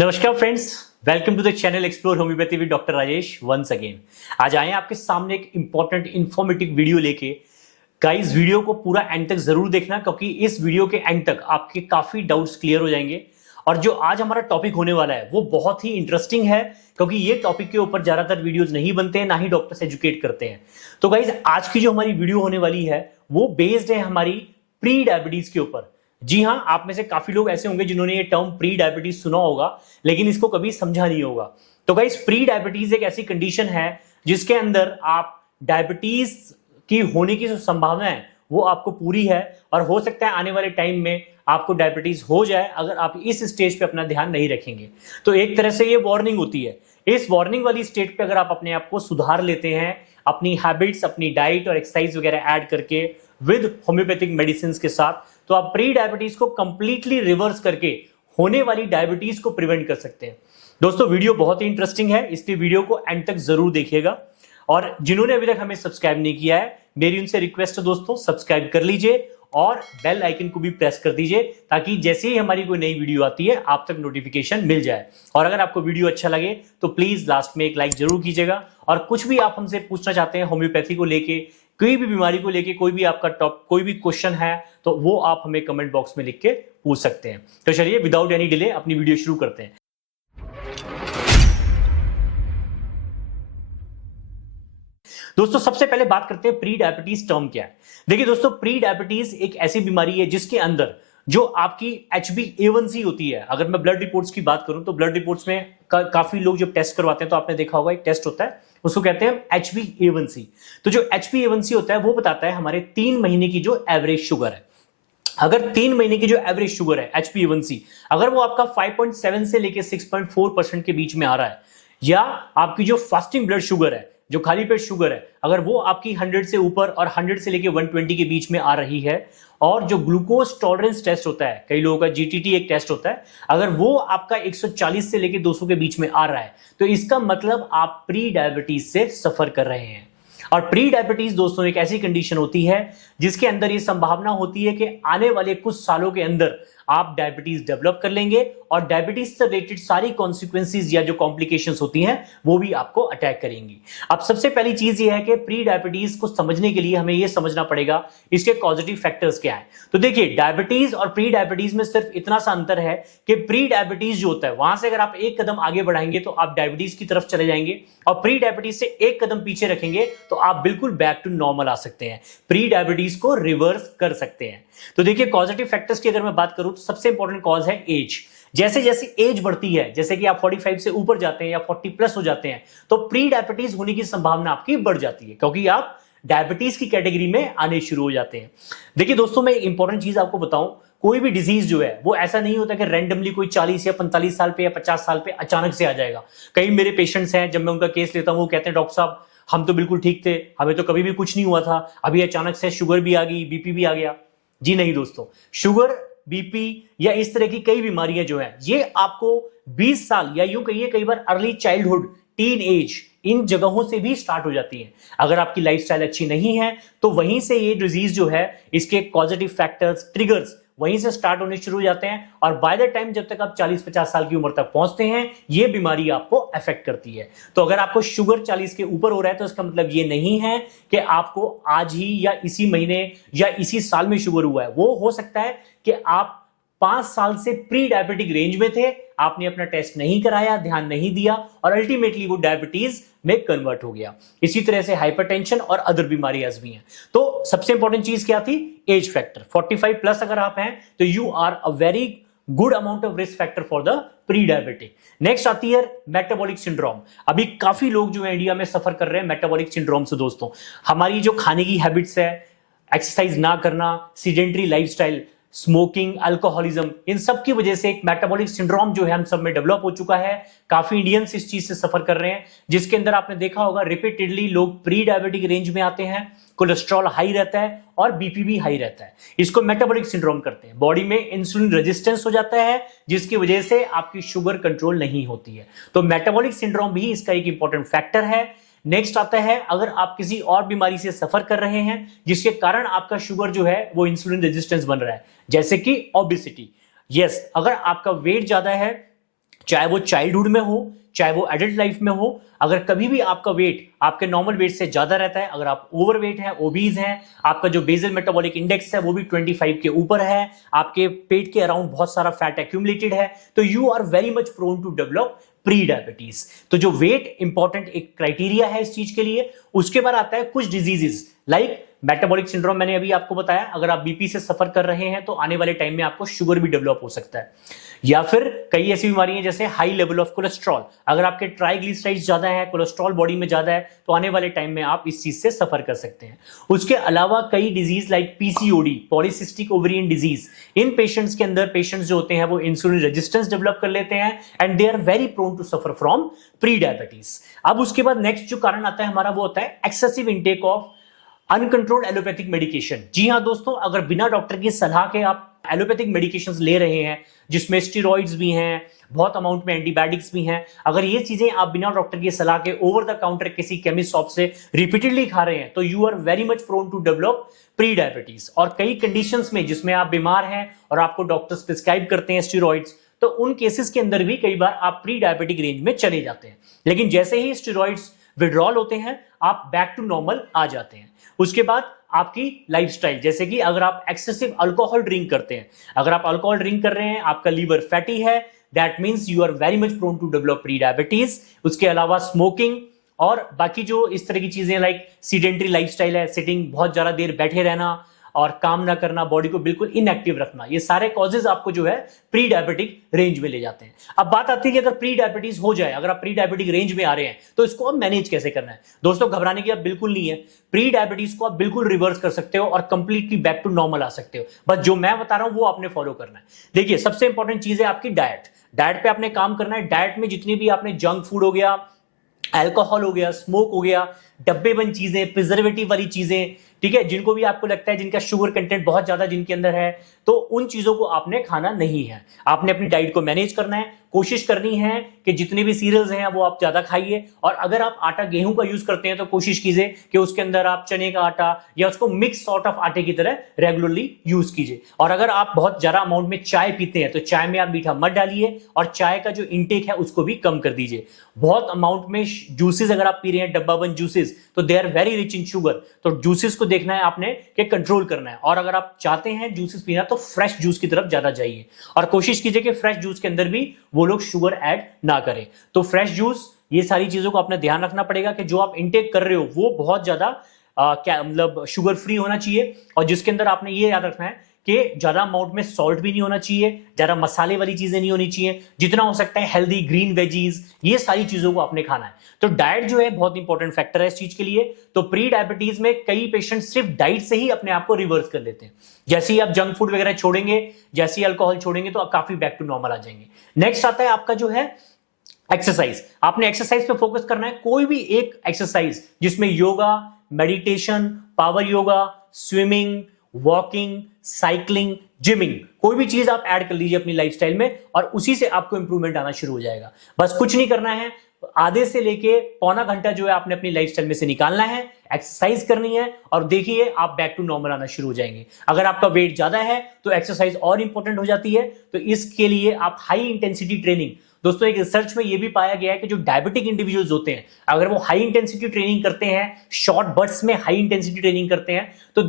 नमस्कार friends, welcome to the channel explore homeopathy with doctor Rajesh once again. आज आए हैं आपके सामने एक इंपॉर्टेंट इन्फॉर्मेटिव वीडियो लेके। गाइस, वीडियो को पूरा एंड तक जरूर देखना क्योंकि इस वीडियो के एंड तक आपके काफी डाउट्स क्लियर हो जाएंगे। और जो आज हमारा टॉपिक होने वाला है वो बहुत ही इंटरेस्टिंग है क्योंकि ये टॉपिक के ऊपर ज्यादातर वीडियोज नहीं बनते हैं, ना ही डॉक्टर्स एजुकेट करते हैं। तो गाइस, आज की जो हमारी वीडियो होने वाली है वो बेस्ड है हमारी प्री डायबिटीज के ऊपर। जी हाँ, आप में से काफी लोग ऐसे होंगे जिन्होंने ये टर्म प्री डायबिटीज सुना होगा लेकिन इसको कभी समझा नहीं होगा। तो गाइस, प्री डायबिटीज एक ऐसी कंडीशन है जिसके अंदर आप डायबिटीज की होने की जो संभावना है वो आपको पूरी है और हो सकता है आने वाले टाइम में आपको डायबिटीज हो जाए अगर आप इस स्टेज पे अपना ध्यान नहीं रखेंगे। तो एक तरह से ये वार्निंग होती है। इस वार्निंग वाली स्टेज पे अगर आप अपने आप को सुधार लेते हैं, अपनी हैबिट्स, अपनी डाइट और एक्सरसाइज वगैरह ऐड करके विद होम्योपैथिक मेडिसिन के साथ, तो आप प्री डायबिटीज को कंप्लीटली रिवर्स करके होने वाली डायबिटीज को प्रिवेंट कर सकते हैं। दोस्तों, वीडियो बहुत ही इंटरेस्टिंग है, इसलिए वीडियो को एंड तक जरूर देखिएगा। और जिन्होंने अभी तक हमें सब्सक्राइब नहीं किया है, मेरी उनसे रिक्वेस्ट है दोस्तों, सब्सक्राइब कर लीजिए और बेल आइकन को भी प्रेस कर दीजिए ताकि जैसे ही हमारी कोई नई वीडियो आती है आप तक नोटिफिकेशन मिल जाए। और अगर आपको वीडियो अच्छा लगे तो प्लीज लास्ट में एक लाइक जरूर कीजिएगा। और कुछ भी आप हमसे पूछना चाहते हैं होम्योपैथी को लेके, कोई भी बीमारी को लेके, कोई भी आपका कोई भी क्वेश्चन है तो वो आप हमें कमेंट बॉक्स में लिख के पूछ सकते हैं। तो चलिए विदाउट एनी डिले अपनी वीडियो शुरू करते हैं। दोस्तों, सबसे पहले बात करते हैं प्री डायबिटीज टर्म क्या है। देखिए दोस्तों, प्री डायबिटीज एक ऐसी बीमारी है जिसके अंदर जो आपकी HbA1c होती है। अगर मैं ब्लड रिपोर्ट्स की बात करूं तो ब्लड रिपोर्ट्स में काफी लोग जब टेस्ट करवाते हैं तो आपने देखा होगा एक टेस्ट होता है, उसको कहते हैं HbA1c। तो जो HbA1c होता है वो बताता है हमारे 3 महीने की जो एवरेज शुगर है। अगर 3 महीने की जो एवरेज शुगर है HbA1c, अगर वो आपका 5.7 से लेके 6.4% के बीच में आ रहा है, या आपकी जो फास्टिंग ब्लड शुगर है, जो खाली पेट शुगर है, अगर वो आपकी 100 से ऊपर और 100 से लेके 120 के बीच में आ रही है, और जो ग्लूकोज टॉलरेंस टेस्ट होता है, कई लोगों का GTT एक टेस्ट होता है, अगर वो आपका 140 से लेके 200 के बीच में आ रहा है, तो इसका मतलब आप प्री डायबिटीज से सफर कर रहे हैं। और प्री डायबिटीज दोस्तों एक ऐसी कंडीशन होती है जिसके अंदर ये संभावना होती है कि आने वाले कुछ सालों के अंदर आप डायबिटीज डेवलप कर लेंगे और डायबिटीज से रिलेटेड सारी कॉन्सिक्वेंसेज या जो कॉम्प्लिकेशंस होती हैं वो भी आपको अटैक करेंगी। अब सबसे पहली चीज ये है कि प्री डायबिटीज को समझने के लिए हमें ये समझना पड़ेगा इसके पॉजिटिव फैक्टर्स क्या है। तो देखिए, डायबिटीज और प्री डायबिटीज में सिर्फ इतना सा अंतर है कि प्री डायबिटीज जो होता है वहां से अगर आप एक कदम आगे बढ़ाएंगे तो आप डायबिटीज की तरफ चले जाएंगे, और प्री डायबिटीज से एक कदम पीछे रखेंगे तो आप बिल्कुल बैक टू नॉर्मल आ सकते हैं, प्री डायबिटीज को रिवर्स कर सकते हैं। तो देखिए, पॉजिटिव फैक्टर्स की अगर मैं बात करूं तो सबसे इंपॉर्टेंट कॉज है एज। जैसे जैसे एज बढ़ती है, जैसे कि आप 45 से ऊपर जाते हैं या 40 प्लस हो जाते हैं, तो प्री डायबिटीज होने की संभावना आपकी बढ़ जाती है क्योंकि आप डायबिटीज की कैटेगरी में आने शुरू हो जाते हैं। देखिए दोस्तों, मैं एक इंपॉर्टेंट चीज आपको बताऊं, कोई भी डिजीज जो है वो ऐसा नहीं होता कि रैंडमली कोई 40 या 45 साल पे या 50 साल पे अचानक से आ जाएगा। कई मेरे पेशेंट्स हैं, जब मैं उनका केस लेता हूं वो कहते हैं डॉक्टर साहब हम तो बिल्कुल ठीक थे, हमें तो कभी भी कुछ नहीं हुआ था, अभी अचानक से शुगर भी आ गई, BP भी आ गया। जी नहीं दोस्तों, शुगर, BP या इस तरह की कई बीमारियां जो है ये आपको 20 साल या यूं कहिए कई बार अर्ली चाइल्डहुड, टीन एज, इन जगहों से भी स्टार्ट हो जाती है। अगर आपकी लाइफस्टाइल अच्छी नहीं है तो वहीं से ये डिजीज जो है, इसके पॉजिटिव फैक्टर्स, ट्रिगर्स वहीं से स्टार्ट होने शुरू हो जाते हैं और बाय द टाइम जब तक आप 40-50 साल की उम्र तक पहुंचते हैं ये बीमारी आपको अफेक्ट करती है। तो अगर आपको शुगर 40 के ऊपर हो रहा है तो इसका मतलब ये नहीं है कि आपको आज ही या इसी महीने या इसी साल में शुगर हुआ है। वो हो सकता है कि आप 5 साल से प्री डायबिटिक रेंज में थे, आपने अपना टेस्ट नहीं कराया, ध्यान नहीं दिया और अल्टीमेटली वो डायबिटीज में कन्वर्ट हो गया। इसी तरह से हाइपरटेंशन और अदर बीमारियां भी हैं। तो सबसे इंपॉर्टेंट चीज क्या थी? Age factor. 45 प्लस अगर आप हैं तो you are a very good amount of risk factor for the prediabetic. Next आती है मेटाबॉलिक सिंड्रोम। अभी काफी लोग जो है इंडिया में सफर कर रहे हैं मेटाबॉलिक सिंड्रोम से। दोस्तों, हमारी जो खाने की हैबिट्स है, एक्सरसाइज ना करना, सीडेंटरी लाइफस्टाइल, स्मोकिंग, अल्कोहलिज्म, इन सब की वजह से एक मेटाबॉलिक सिंड्रोम जो है हम सब में डेवलप हो चुका है। काफी इंडियंस इस चीज से सफर कर रहे हैं जिसके अंदर आपने देखा होगा रिपीटेडली लोग प्री डायबिटिक रेंज में आते हैं, कोलेस्ट्रॉल हाई रहता है और BP भी हाई रहता है। इसको मेटाबॉलिक सिंड्रोम करते हैं। बॉडी में इंसुलिन रेजिस्टेंस हो जाता है जिसकी वजह से आपकी शुगर कंट्रोल नहीं होती है। तो मेटाबॉलिक सिंड्रोम भी इसका एक इंपॉर्टेंट फैक्टर है। नेक्स्ट आता है, अगर आप किसी और बीमारी से सफर कर रहे हैं जिसके कारण आपका शुगर जो है वो इंसुलिन रेजिस्टेंस बन रहा है, जैसे कि ओबेसिटी। यस, अगर आपका वेट ज्यादा है, चाहे वो चाइल्डहुड में हो, चाहे वो एडल्ट लाइफ में हो। अगर कभी भी आपका वेट आपके नॉर्मल वेट से ज्यादा रहता है, अगर आप ओवरवेट हैं, ओबीज हैं, आपका जो बेसल मेटाबॉलिक इंडेक्स है वो भी 25 के ऊपर है, आपके पेट के अराउंड बहुत सारा फैट एक्यूमुलेटेड है, तो you are very much prone to develop prediabetes. तो जो वेट इंपॉर्टेंट एक क्राइटेरिया है इस चीज के लिए। उसके बाद आता है कुछ डिजीजेस लाइक मेटाबॉलिक सिंड्रोम, मैंने अभी आपको बताया। अगर आप बीपी से सफर कर रहे हैं तो आने वाले टाइम में आपको शुगर भी डेवलप हो सकता है, या फिर कई ऐसी बीमारियां जैसे हाई लेवल ऑफ कोलेस्ट्रॉल। अगर आपके ट्राइग्लिसराइड्स ज्यादा है, कोलेस्ट्रॉल बॉडी में ज्यादा है, तो आने वाले टाइम में आप इस चीज से सफर कर सकते हैं। उसके अलावा कई disease like PCOD, polycystic ovarian disease, इन पेशेंट्स के अंदर पेशेंट्स जो होते हैं वो इंसुलिन रेजिस्टेंस डेवलप कर लेते हैं and they are very prone to suffer from prediabetes. अब उसके बाद नेक्स्ट जो कारण आता है हमारा वो होता है excessive intake of uncontrolled allopathic medication. जी हां दोस्तों, अगर बिना डॉक्टर की सलाह के आप एलोपैथिक मेडिकेशंस ले रहे हैं, जिसमें स्टेरॉइड्स भी हैं, बहुत अमाउंट में एंटीबायोटिक्स भी हैं, अगर ये चीजें आप बिना डॉक्टर की सलाह के ओवर द काउंटर किसी केमिस्ट शॉप से रिपीटेडली खा रहे हैं, तो you are very much prone to develop prediabetes. और कई कंडीशंस में जिसमें आप बीमार हैं और आपको डॉक्टर्स प्रिस्क्राइब करते हैं स्टेरॉइड्स, तो उन केसेस के अंदर भी कई बार आप प्री डायबिटिक रेंज में चले जाते हैं। लेकिन जैसे ही स्टेरॉइड्स विड्रॉल होते हैं, आप बैक टू नॉर्मल आ जाते हैं। उसके बाद आपकी लाइफस्टाइल, जैसे कि अगर आप एक्सेसिव अल्कोहल ड्रिंक करते हैं, अगर आप अल्कोहल ड्रिंक कर रहे हैं, आपका लीवर फैटी है, that means you are very much prone to develop prediabetes. उसके अलावा स्मोकिंग और बाकी जो इस तरह की चीजें लाइक सीडेंटरी लाइफस्टाइल है, सिटिंग, बहुत ज्यादा देर बैठे रहना और काम ना करना, बॉडी को बिल्कुल इनएक्टिव रखना, ये सारे कॉजेज आपको जो है प्री डायबिटिक रेंज में ले जाते हैं। अब बात आती है कि अगर प्री डायबिटीज हो जाए, अगर आप प्री डायबिटिक रेंज में आ रहे हैं, तो इसको आप मैनेज कैसे करना है। दोस्तों, घबराने की आप बिल्कुल नहीं है। प्री डायबिटीज को आप बिल्कुल रिवर्स कर सकते हो और कंप्लीटली बैक टू नॉर्मल आ सकते हो। बस जो मैं बता रहा हूं वो आपने फॉलो करना है। देखिए, सबसे इंपॉर्टेंट चीज है आपकी डाइट। डाइट पे आपने काम करना है। डाइट में जितनी भी आपने जंक फूड हो गया, अल्कोहल हो गया, स्मोक हो गया, डब्बेबंद चीजें, प्रिजर्वेटिव वाली चीजें, ठीक है, जिनको भी आपको लगता है जिनका शुगर कंटेंट बहुत ज्यादा जिनके अंदर है, तो उन चीजों को आपने खाना नहीं है। आपने अपनी डाइट को मैनेज करना है। कोशिश करनी है कि जितने भी सीरियल्स हैं वो आप ज्यादा खाइए, और अगर आप आटा गेहूं का यूज करते हैं तो कोशिश कीजिए कि उसके अंदर आप चने का आटा या उसको मिक्स सॉर्ट ऑफ आटे की तरह रेगुलरली यूज कीजिए। और अगर आप बहुत ज्यादा अमाउंट में चाय पीते हैं तो चाय में आप मीठा मत डालिए, और चाय का जो इंटेक है उसको भी कम कर दीजिए। बहुत अमाउंट में जूसेस अगर आप पी रहे हैं, डब्बाबंद जूसेस, तो they are very rich in sugar. तो जूसेस को देखना है आपने कि कंट्रोल करना है। और अगर आप चाहते हैं जूसेस पीना तो फ्रेश जूस की तरफ ज्यादा जाइए, और कोशिश कीजिए कि फ्रेश जूस के अंदर भी वो लोग शुगर ऐड ना करें। तो फ्रेश जूस, ये सारी चीजों को आपने ध्यान रखना पड़ेगा कि जो आप इंटेक कर रहे हो वो बहुत ज्यादा क्या मतलब शुगर फ्री होना चाहिए, और जिसके अंदर आपने ये याद रखना है कि ज्यादा अमाउंट में सॉल्ट भी नहीं होना चाहिए, ज्यादा मसाले वाली चीजें नहीं होनी चाहिए, जितना हो सकता है हेल्दी ग्रीन वेजीज, ये सारी चीजों को आपने खाना है। तो डाइट जो है बहुत इंपॉर्टेंट फैक्टर है इस चीज के लिए। तो प्री डायबिटीज में कई पेशेंट सिर्फ डाइट से ही अपने आप को रिवर्स कर लेते हैं। जैसे ही आप जंक फूड वगैरह छोड़ेंगे, जैसे ही अल्कोहल छोड़ेंगे, तो आप काफी बैक टू नॉर्मल आ जाएंगे। नेक्स्ट आता है आपका जो है एक्सरसाइज। आपने एक्सरसाइज पे फोकस करना है। कोई भी एक एक्सरसाइज जिसमें yoga, meditation, power yoga, swimming, walking, cycling, gymming, कोई भी चीज आप ऐड कर लीजिए अपनी लाइफस्टाइल में, और उसी से आपको इंप्रूवमेंट आना शुरू हो जाएगा। बस कुछ नहीं करना है, आधे से लेके पौना घंटा जो है आपने अपनी लाइफस्टाइल में से निकालना है, एक्सरसाइज करनी है, और देखिए आप बैक टू नॉर्मल आना शुरू हो जाएंगे। अगर आपका वेट ज्यादा है तो एक्सरसाइज और इंपॉर्टेंट हो जाती है। तो इसके लिए आप हाई इंटेंसिटी ट्रेनिंग, दोस्तों एक रिसर्च में यह भी पाया गया है कि जो डायबिटिक इंडिविजुअल्स होते हैं, अगर वो हाई इंटेंसिटी ट्रेनिंग करते हैं, शॉर्ट बर्स्ट में हाई इंटेंसिटी ट्रेनिंग करते हैं, तो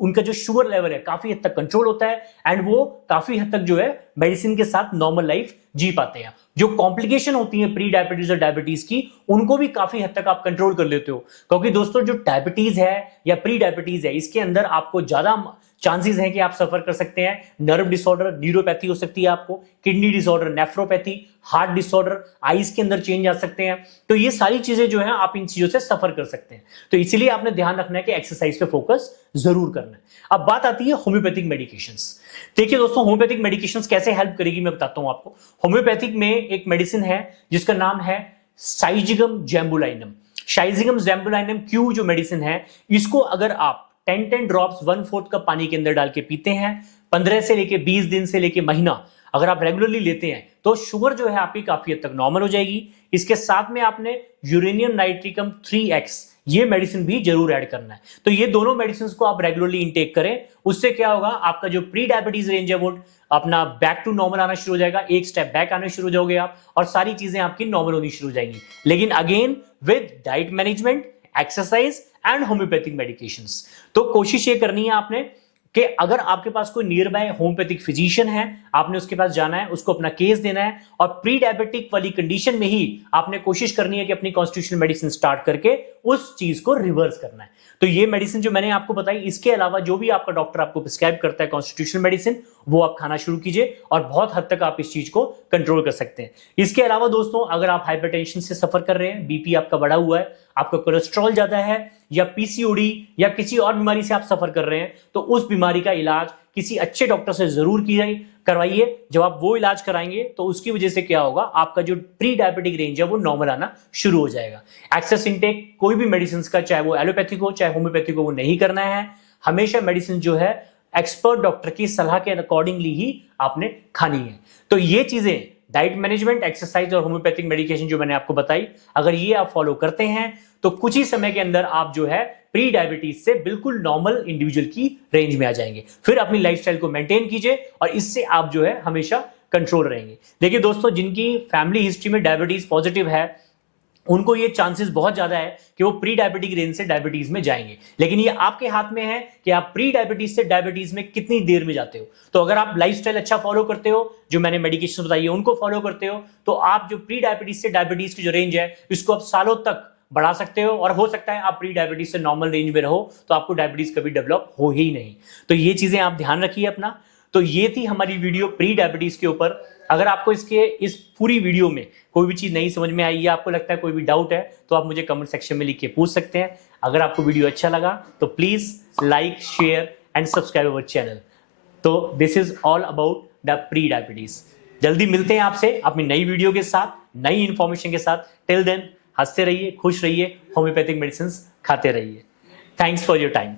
उनका जो शुगर लेवल है काफी हद तक कंट्रोल होता है, एंड वो काफी हद तक जो है मेडिसिन के साथ नॉर्मल लाइफ जी पाते हैं। जो कॉम्प्लिकेशन होती है प्री डायबिटीज और डायबिटीज की, उनको भी काफी हद तक आप कंट्रोल कर लेते हो। क्योंकि दोस्तों जो डायबिटीज है या प्री डायबिटीज है, इसके अंदर आपको ज्यादा चांसेस हैं कि आप सफर कर सकते हैं नर्व डिसऑर्डर, न्यूरोपैथी हो सकती है आपको, kidney disorder, nephropathy, heart disorder, eyes के अंदर चेंज आ सकते हैं। तो ये सारी चीजें जो है आप इन चीजों से सफर कर सकते हैं। तो इसीलिए आपने ध्यान रखना है कि एक्सरसाइज पे फोकस जरूर करना है। अब बात आती है होम्योपैथिक मेडिकेशंस। देखिए दोस्तों, होम्योपैथिक मेडिकेशंस कैसे हेल्प करेगी मैं बताता हूं आपको। होम्योपैथिक में एक मेडिसिन है जिसका नाम है साइजिगम जैम्बुलाइनम। साइजिगम जैम्बुलाइनम क्यू जो मेडिसिन है, इसको अगर आप 10 ड्रॉप्स 1/4 कप पानी के अंदर डाल के पीते हैं, 15 से लेके 20 दिन से लेके महीना अगर आप रेगुलरली लेते हैं, तो शुगर जो है आपकी काफी हद तक नॉर्मल हो जाएगी। इसके साथ में आपने यूरेनियम नाइट्रिकम 3x ये मेडिसिन भी जरूर ऐड करना है। तो ये दोनों मेडिसिन को आप रेगुलरली इनटेक करें, उससे क्या होगा, आपका जो प्री डायबिटीज रेंज है वो अपना बैक टू नॉर्मल आना शुरू हो जाएगा, एक स्टेप बैक आने शुरू हो जाओगे आप, और सारी चीजें आपकी नॉर्मल होनी शुरू हो जाएंगी। लेकिन again with diet management, exercise and homeopathic medications. तो कोशिश ये करनी है आपने कि अगर आपके पास कोई नियर बाय होम्योपैथिक फिजिशियन है, आपने उसके पास जाना है, उसको अपना केस देना है, और प्री डायबिटिक वाली कंडीशन में ही आपने कोशिश करनी है कि अपनी कॉन्स्टिट्यूशनल मेडिसिन स्टार्ट करके उस चीज को रिवर्स करना है। तो ये मेडिसिन जो मैंने आपको बताई, इसके अलावा जो भी आपका डॉक्टर आपको प्रिस्क्राइब करता है कॉन्स्टिट्यूशनल मेडिसिन, वो आप खाना शुरू कीजिए और बहुत हद तक आप इस चीज को कंट्रोल कर सकते हैं। इसके अलावा दोस्तों, अगर आप हाइपरटेंशन से सफर कर रहे हैं, बीपी आपका बढ़ा हुआ है, आपका कोलेस्ट्रॉल ज्यादा है, या पीसीओडी या किसी और बीमारी से आप सफर कर रहे हैं, तो उस बीमारी का इलाज किसी अच्छे डॉक्टर से जरूर करवाइए। जब आप वो इलाज कराएंगे तो उसकी वजह से क्या होगा, आपका जो प्री डायबिटिक रेंज है वो नॉर्मल आना शुरू हो जाएगा। एक्सेस इनटेक कोई भी मेडिसिन का, चाहे वो एलोपैथिक हो चाहे होम्योपैथिक हो, वो नहीं करना है। हमेशा मेडिसिन जो है एक्सपर्ट डॉक्टर की सलाह के अकॉर्डिंगली ही आपने खानी है। तो ये चीजें, डाइट मैनेजमेंट, एक्सरसाइज और होम्योपैथिक मेडिकेशन जो मैंने आपको बताई, अगर ये आप फॉलो करते हैं तो कुछ ही समय के अंदर आप जो है प्री डायबिटीज से बिल्कुल नॉर्मल इंडिविजुअल की रेंज में आ जाएंगे। फिर अपनी लाइफस्टाइल को मेंटेन कीजिए और इससे आप जो है हमेशा कंट्रोल रहेंगे। देखिए दोस्तों, जिनकी फैमिली हिस्ट्री में डायबिटीज पॉजिटिव है, उनको ये चांसेस बहुत ज्यादा है कि वो प्री डायबिटिक रेंज से डायबिटीज में जाएंगे। लेकिन ये आपके हाथ में है कि आप प्री डायबिटीज से डायबिटीज में कितनी देर में जाते हो। तो अगर आप लाइफस्टाइल अच्छा फॉलो करते हो, जो मैंने मेडिकेशन बताई है उनको फॉलो करते हो, तो आप जो प्री डायबिटीज से डायबिटीज की जो रेंज है, इसको आप सालों तक बढ़ा सकते हो। और हो सकता है आप प्री डायबिटीज से नॉर्मल रेंज में रहो, तो आपको डायबिटीज कभी डेवलप हो ही नहीं। तो ये चीजें आप ध्यान रखिए अपना। तो ये थी हमारी वीडियो प्री डायबिटीज के ऊपर। अगर आपको इस पूरी वीडियो में कोई भी चीज नहीं समझ में आई या आपको लगता है कोई भी डाउट है, तो आप मुझे कमेंट सेक्शन में लिख के पूछ सकते हैं। अगर आपको वीडियो अच्छा लगा तो please like, share and subscribe our channel. तो this is all about the pre diabetes. जल्दी मिलते हैं आपसे अपनी नई वीडियो के साथ, नई इंफॉर्मेशन के साथ। टिल देन हंसते रहिए, खुश रहिए, होम्योपैथिक मेडिसिन खाते रहिए। Thanks for your time.